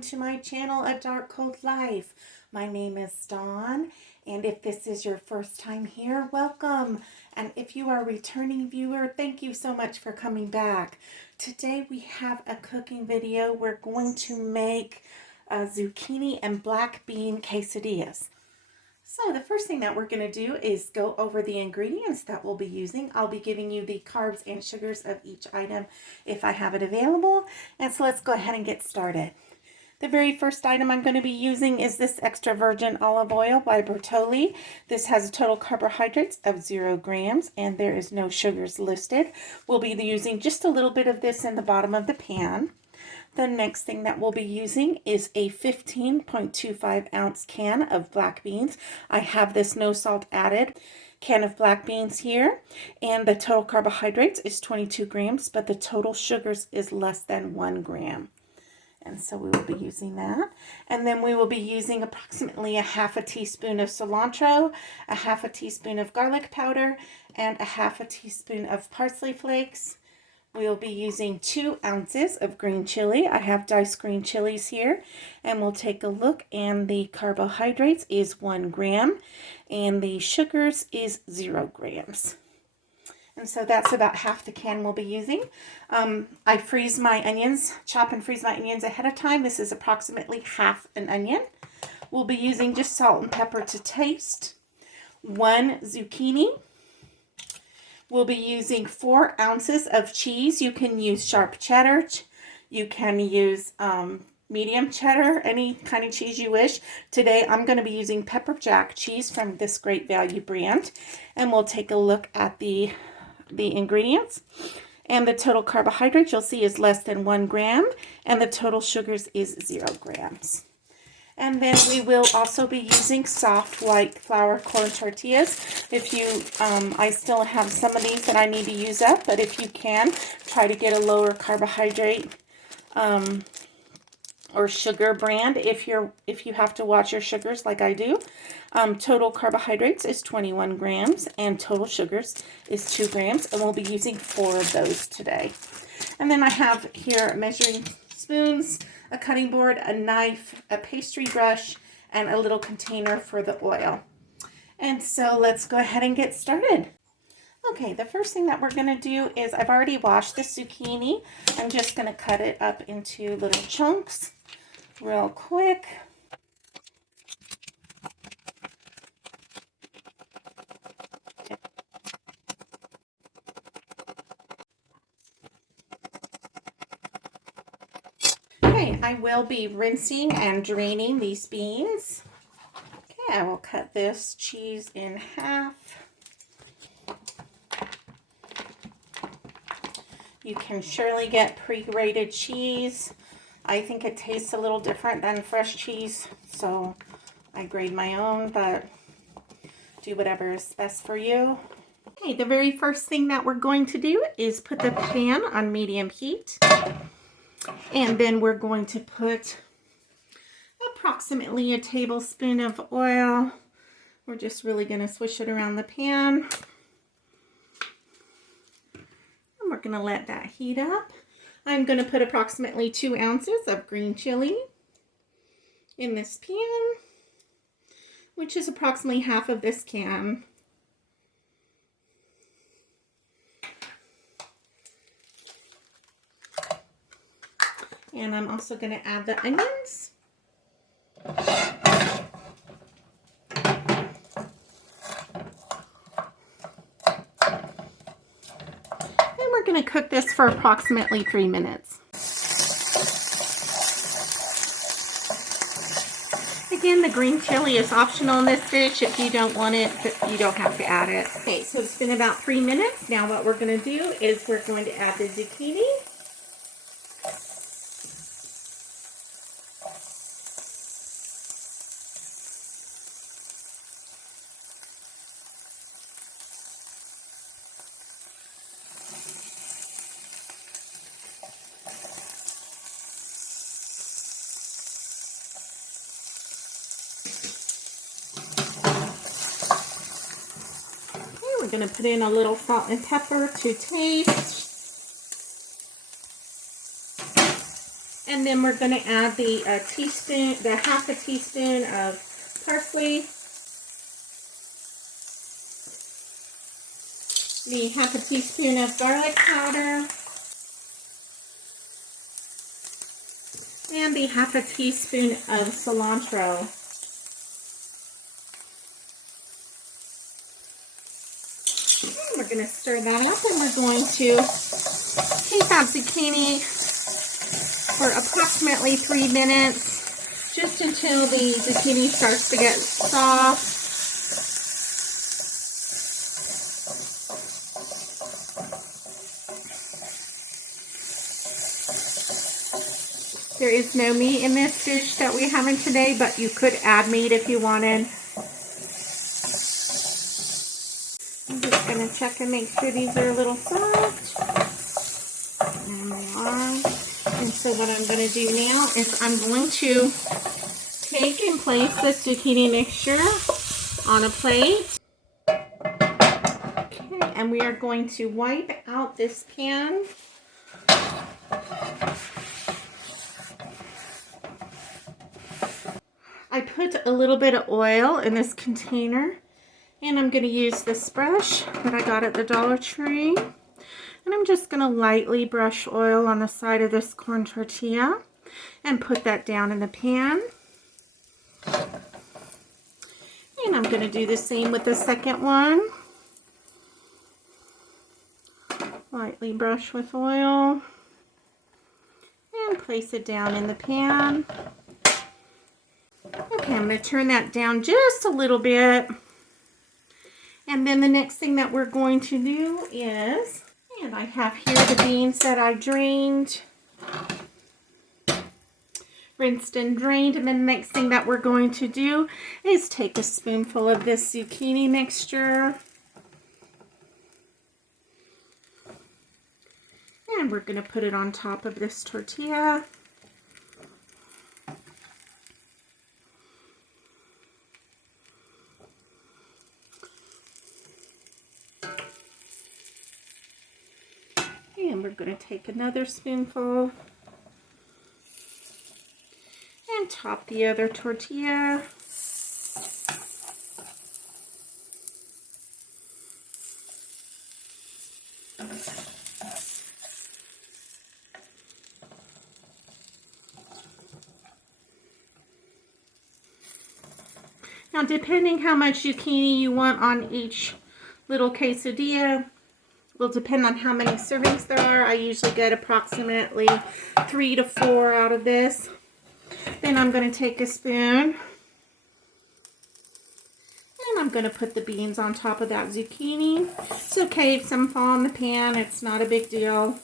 welcome to my channel, A Dark Cold Life. My name is Dawn, and if this is your first time here, welcome. And if you are a returning viewer, thank you so much for coming back. Today we have a cooking video. We're going to make zucchini and black bean quesadillas. So the first thing that we're going to do is go over the ingredients that we'll be using. I'll be giving you the carbs and sugars of each item if I have it available. And so let's go ahead and get started. The very first item I'm going to be using is this extra virgin olive oil by Bertolli. This has a total carbohydrates of 0 grams and there is no sugars listed. We'll be using just a little bit of this in the bottom of the pan. The next thing that we'll be using is a 15.25 ounce can of black beans. I have this no salt added can of black beans here, and the total carbohydrates is 22 grams, but the total sugars is less than 1 gram. And so we will be using that. And then we will be using approximately a half a teaspoon of cilantro, a half a teaspoon of garlic powder, and a half a teaspoon of parsley flakes. We'll be using 2 ounces of green chili. I have diced green chilies here, and we'll take a look, and the carbohydrates is 1 gram and the sugars is 0 grams. And so that's about half the can we'll be using. I freeze my onions, chop and freeze my onions ahead of time. This is approximately half an onion. We'll be using just salt and pepper to taste. 1 zucchini. We'll be using 4 ounces of cheese. You can use sharp cheddar. You can use medium cheddar, any kind of cheese you wish. Today I'm going to be using pepper jack cheese from this Great Value brand. And we'll take a look at the ingredients. And the total carbohydrate you'll see is less than 1 gram. And the total sugars is 0 grams. And then we will also be using soft white flour corn tortillas. If you, I still have some of these that I need to use up, but if you can, try to get a lower carbohydrate or sugar brand if you have to watch your sugars like I do. Total carbohydrates is 21 grams and total sugars is 2 grams, and we'll be using 4 of those today. And then I have here measuring spoons, a cutting board, a knife, a pastry brush, and a little container for the oil. And so let's go ahead and get started. Okay, the first thing that we're going to do is I've already washed the zucchini. I'm just going to cut it up into little chunks real quick. I will be rinsing and draining these beans. Okay, I will cut this cheese in half. You can surely get pre-grated cheese. I think it tastes a little different than fresh cheese, so I grate my own, but do whatever is best for you. Okay, the very first thing that we're going to do is put the pan on medium heat. And then we're going to put approximately a tablespoon of oil. We're just really going to swish it around the pan. And we're going to let that heat up. I'm going to put approximately 2 ounces of green chili in this pan, which is approximately half of this can. And I'm also going to add the onions. And we're going to cook this for approximately 3 minutes. Again, the green chili is optional in this dish. If you don't want it, you don't have to add it. Okay, so it's been about 3 minutes. Now what we're going to do is we're going to add the zucchini. We're going to put in a little salt and pepper to taste. And then we're going to add the half a teaspoon of parsley, the half a teaspoon of garlic powder, and the half a teaspoon of cilantro. And we're going to stir that up, and we're going to keep that zucchini for approximately 3 minutes, just until the zucchini starts to get soft. There is no meat in this dish that we're having today, but you could add meat if you wanted. I'm just going to check and make sure these are a little soft. And they are. And so what I'm going to do now is I'm going to take and place this zucchini mixture on a plate. Okay, and we are going to wipe out this pan. I put a little bit of oil in this container, and I'm going to use this brush that I got at the Dollar Tree, and I'm just going to lightly brush oil on the side of this corn tortilla and put that down in the pan. And I'm going to do the same with the second one. Lightly brush with oil and place it down in the pan. Okay, I'm going to turn that down just a little bit. And then the next thing that we're going to do is, and I have here the beans that I rinsed and drained. And then the next thing that we're going to do is take a spoonful of this zucchini mixture. And we're going to put it on top of this tortilla. And we're going to take another spoonful and top the other tortilla. Now, depending how much zucchini you want on each little quesadilla, will depend on how many servings there are. I usually get approximately 3 to 4 out of this. Then I'm going to take a spoon and I'm going to put the beans on top of that zucchini. It's okay if some fall in the pan. It's not a big deal.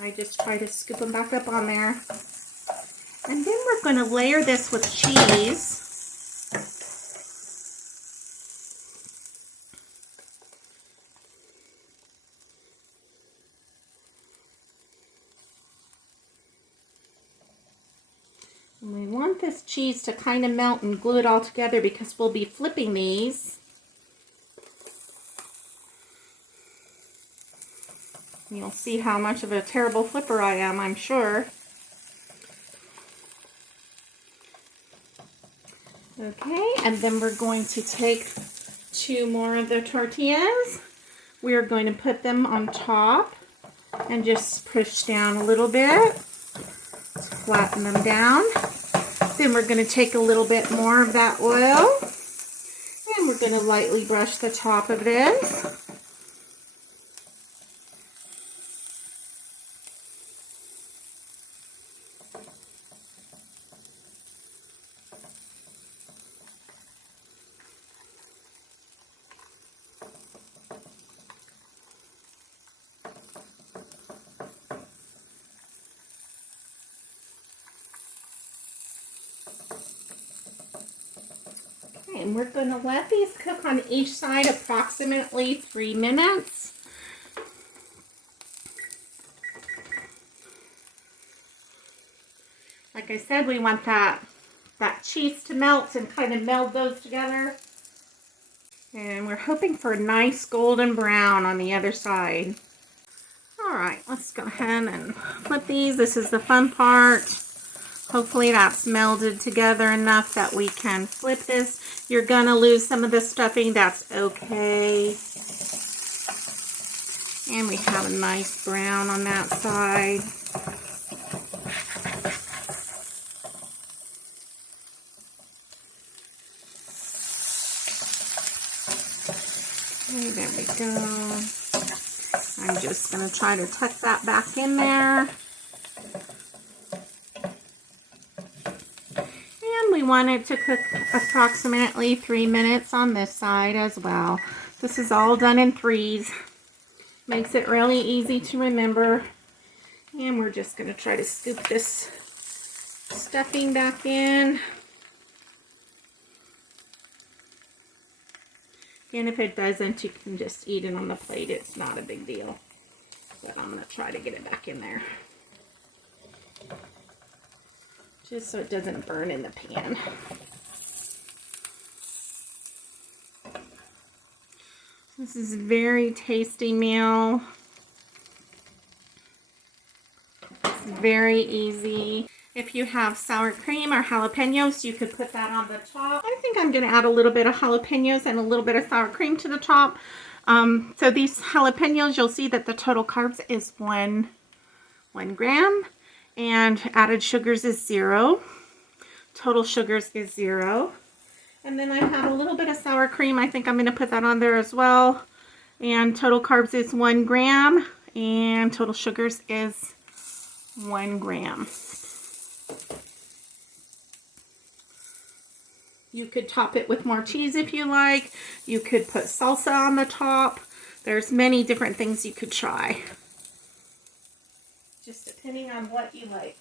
I just try to scoop them back up on there. And then we're going to layer this with cheese. And we want this cheese to kind of melt and glue it all together because we'll be flipping these. You'll see how much of a terrible flipper I am, I'm sure. Okay, and then we're going to take 2 more of the tortillas. We are going to put them on top and just push down a little bit. Flatten them down. Then we're going to take a little bit more of that oil and we're going to lightly brush the top of this. And we're going to let these cook on each side approximately 3 minutes. Like I said, we want that cheese to melt and kind of meld those together. And we're hoping for a nice golden brown on the other side. All right, let's go ahead and flip these. This is the fun part. Hopefully that's melded together enough that we can flip this. You're gonna lose some of the stuffing, that's okay. And we have a nice brown on that side. Okay, there we go. I'm just going to try to tuck that back in there. And we want it to cook approximately 3 minutes on this side as well. This is all done in threes. Makes it really easy to remember. And we're just going to try to scoop this stuffing back in. And if it doesn't, you can just eat it on the plate. It's not a big deal. But I'm going to try to get it back in there. Just so it doesn't burn in the pan. This is a very tasty meal. It's very easy. If you have sour cream or jalapenos, you could put that on the top. I think I'm going to add a little bit of jalapenos and a little bit of sour cream to the top. So these jalapenos, you'll see that the total carbs is 1 gram. And added sugars is 0. Total sugars is 0. And then I have a little bit of sour cream. I think I'm going to put that on there as well. And total carbs is 1 gram. And total sugars is 1 gram. You could top it with more cheese if you like. You could put salsa on the top. There's many different things you could try. Just depending on what you like.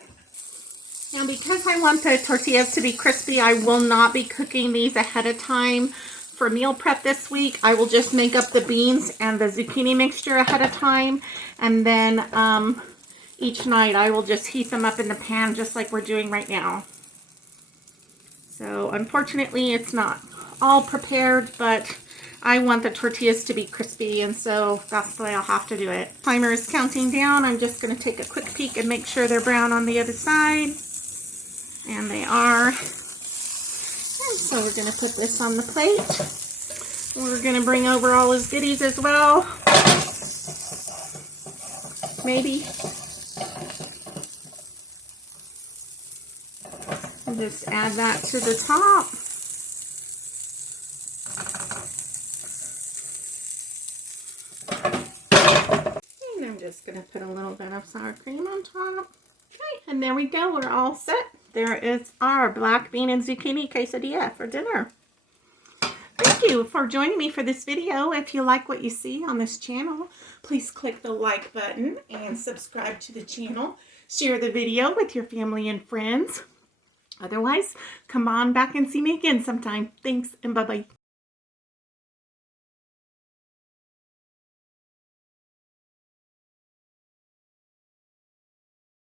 Now because I want the tortillas to be crispy, I will not be cooking these ahead of time for meal prep this week. I will just make up the beans and the zucchini mixture ahead of time. And then each night I will just heat them up in the pan just like we're doing right now. So unfortunately it's not all prepared, but I want the tortillas to be crispy, and so that's the way I'll have to do it. Timer is counting down. I'm just going to take a quick peek and make sure they're brown on the other side. And they are. And so we're going to put this on the plate. We're going to bring over all his goodies as well. Maybe. And just add that to the top. And I'm just going to put a little bit of sour cream on top. Okay, and there we go. We're all set. There is our black bean and zucchini quesadilla for dinner. Thank you for joining me for this video. If you like what you see on this channel, please click the like button and subscribe to the channel. Share the video with your family and friends. Otherwise, come on back and see me again sometime. Thanks and bye-bye.